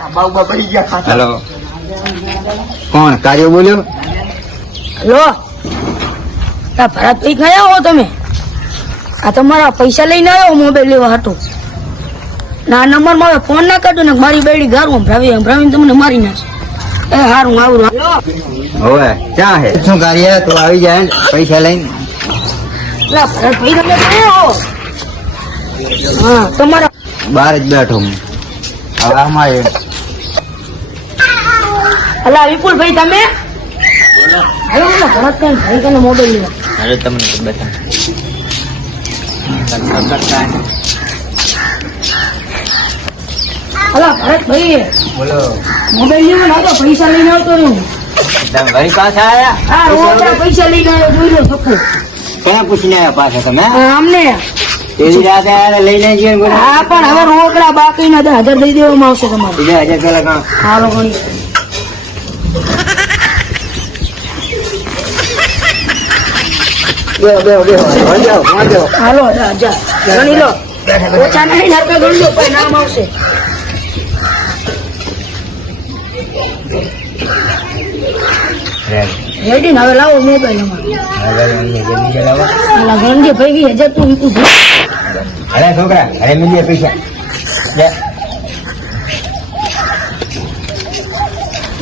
Hello. કોણ? કાર્ય બોલ્યો? હેલો. આ ભરત ભાઈ કયા હો તમે? આ તમારા પૈસા લઈને આવ્યો મોબાઈલ લેવા હતો ના નંબરમાં ફોન ના કરજો ને મારી બેડી ગારું સંભળાવી સંભળાવીને તમને મારી નાખે. એ હારું આવું હવે ક્યાં હે? શું કાર્ય તું આવી જાય ને પૈસા લઈને. લા ભરત ભાઈ તમે કયા હો? હા તમારા બહાર જ બેઠો હું. હવે એ અલા વિપુલ ભાઈ તમે ભરત કઈ ભાઈ કને મોબાઈલ લીધો અરે તમને બતા અલા ભરત ભાઈ બોલો. મોબાઈલ લેવા ના તો પૈસા લઈને આવતો રહ્યો. તમે વળી પાછા આયા હા રોકડા પૈસા લઈને આવ્યો જોઈ લો સખો ક્યાં પૂછીને આવ્યા પાછા તમે? અમને. એવી રાતે આયા લઈને જઈએ હા પણ હવે રોકડા બાકી ના હજાર દઈ દેવામાં આવશે તમારે. હજાર પેલા કાં હાલો ગણી બેહો હવે લાવો મોબાઈલ અમારે. ગણજે ભાઈ ગઈ હજાર તું વિકું અરે છોકરા, અરે મિલીએ પૈસા.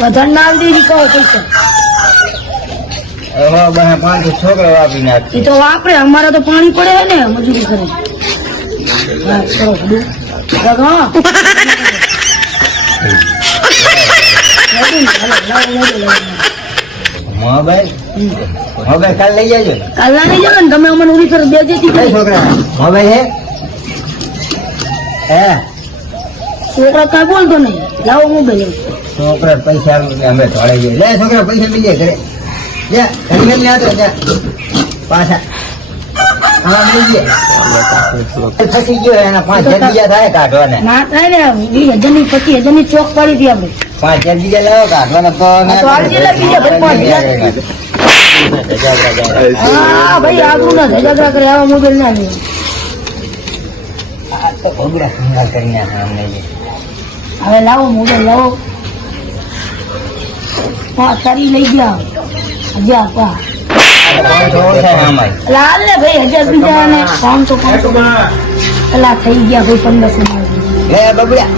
વધારે ના આવી દેજી કહો પૈસા હવે બને પાંચ છોકરા વાપરી નાખ. એ તો વાપરે અમારે તો પાણી પડે ને મજૂરી કરે. કરો ને મોબાઈલ? કાલ લઈ જાજો. કાલના નહીં જાવ ને તમે અમને ઉડી બે જેથી કઈ છોકરા? મોબાઈલ હે? હે? છોકરા કાંઈ બોલતો નહીં. લાવો મોબાઈલ છોકરા પૈસા અમે ધોળે જઈએ. લે છોકરા પૈસા લઈ જાય ઘરે. લે ઘડી ઘડી લે તો લે. પાછા. હા મળી ગયા ફસી ગયો એના પાંચ હજાર બીજા થાય કાઢવાના. ના થાય ને વીસ હજારની પચીસ હજારની ચોક પાડી હતી આપણે પાંચ હજાર બીજા લાવો કાઢવાના તો હા, ભાઈ હા આગળ ના ધજાગરા કરે આવા મોબાઈલ ના આ તો અમને. હવે લાવો મોબાઈલ લાવો. હા તારી લઈ ગયા. હજાર પા ઓછા ને હાલ ને ભાઈ હજાર બીજા ને પાંચસો પાંચસો. કલાક થઈ ગયા ભાઈ પંદરસો લે બબડા.